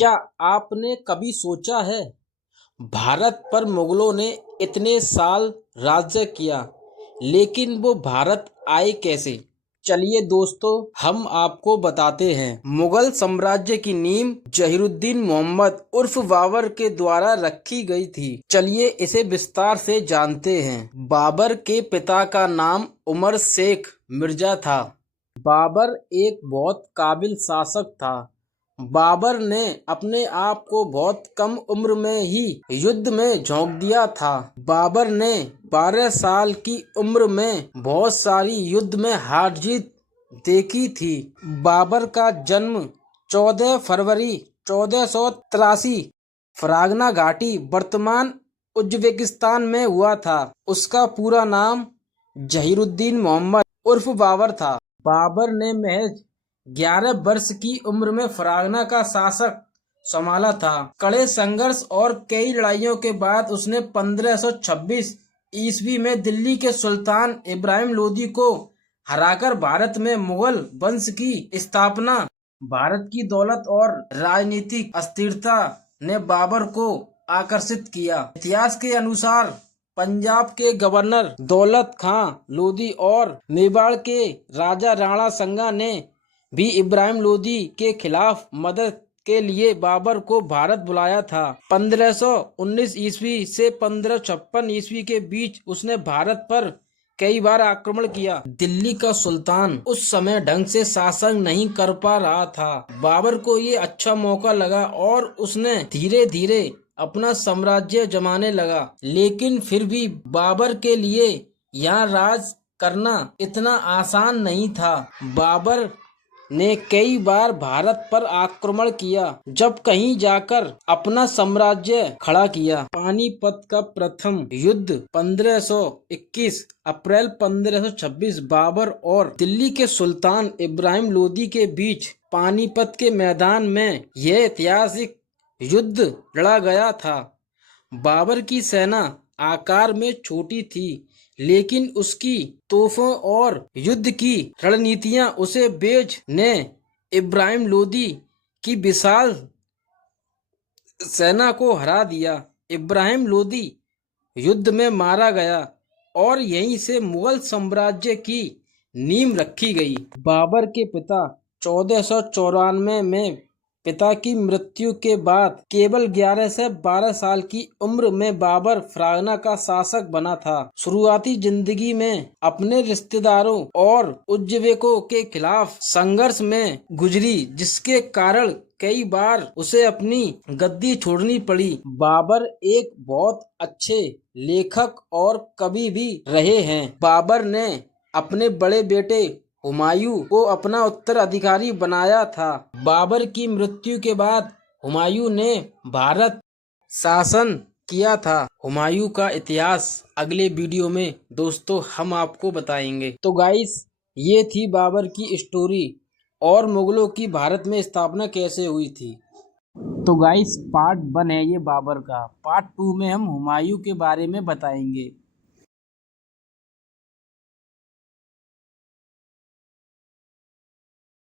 क्या आपने कभी सोचा है भारत पर मुगलों ने इतने साल राज्य किया, लेकिन वो भारत आए कैसे? चलिए दोस्तों, हम आपको बताते हैं। मुगल साम्राज्य की नींव जहीरुद्दीन मोहम्मद उर्फ बाबर के द्वारा रखी गई थी। चलिए इसे विस्तार से जानते हैं। बाबर के पिता का नाम उमर शेख मिर्जा था। बाबर एक बहुत काबिल शासक था। बाबर ने अपने आप को बहुत कम उम्र में ही युद्ध में झोंक दिया था। बाबर ने 12 साल की उम्र में बहुत सारी युद्ध में हार जीत देखी थी। बाबर का जन्म 14 फरवरी 1483 फरागना घाटी वर्तमान उज्बेकिस्तान में हुआ था। उसका पूरा नाम जहीरुद्दीन मोहम्मद उर्फ बाबर था। बाबर ने महज 11 वर्ष की उम्र में फरागना का शासक संभाला था। कड़े संघर्ष और कई लड़ाइयों के बाद उसने 1526 ईस्वी में दिल्ली के सुल्तान इब्राहिम लोदी को हराकर भारत में मुगल वंश की स्थापना। भारत की दौलत और राजनीतिक अस्थिरता ने बाबर को आकर्षित किया। इतिहास के अनुसार पंजाब के गवर्नर दौलत खां लोदी और मेवाड़ के राजा राणा संगा ने भी इब्राहिम लोदी के खिलाफ मदद के लिए बाबर को भारत बुलाया था। 1519 ईस्वी से 1556 ईस्वी के बीच उसने भारत पर कई बार आक्रमण किया। दिल्ली का सुल्तान उस समय ढंग से शासन नहीं कर पा रहा था। बाबर को ये अच्छा मौका लगा और उसने धीरे धीरे अपना साम्राज्य जमाने लगा। लेकिन फिर भी बाबर के लिए यहाँ राज करना इतना आसान नहीं था। बाबर ने कई बार भारत पर आक्रमण किया, जब कहीं जाकर अपना साम्राज्य खड़ा किया। पानीपत का प्रथम युद्ध 1521 अप्रैल 1526 बाबर और दिल्ली के सुल्तान इब्राहिम लोदी के बीच पानीपत के मैदान में यह ऐतिहासिक युद्ध लड़ा गया था। बाबर की सेना आकार में छोटी थी, लेकिन उसकी तोपों और युद्ध की रणनीतियां उसे बेज ने इब्राहिम लोदी की विशाल सेना को हरा दिया। इब्राहिम लोदी युद्ध में मारा गया और यहीं से मुगल साम्राज्य की नींव रखी गई। बाबर के पिता 1494 में पिता की मृत्यु के बाद केवल 11 से 12 साल की उम्र में बाबर फरागना का शासक बना था। शुरुआती जिंदगी में अपने रिश्तेदारों और उज्बेकों के खिलाफ संघर्ष में गुजरी, जिसके कारण कई बार उसे अपनी गद्दी छोड़नी पड़ी। बाबर एक बहुत अच्छे लेखक और कवि भी रहे हैं। बाबर ने अपने बड़े बेटे हुमायूं को अपना उत्तराधिकारी बनाया था। बाबर की मृत्यु के बाद हुमायूं ने भारत शासन किया था। हुमायूं का इतिहास अगले वीडियो में दोस्तों हम आपको बताएंगे। तो गाइस, ये थी बाबर की स्टोरी और मुगलों की भारत में स्थापना कैसे हुई थी। तो गाइस, पार्ट 1 है ये बाबर का। पार्ट 2 में हम हुमायूं के बारे में बताएंगे।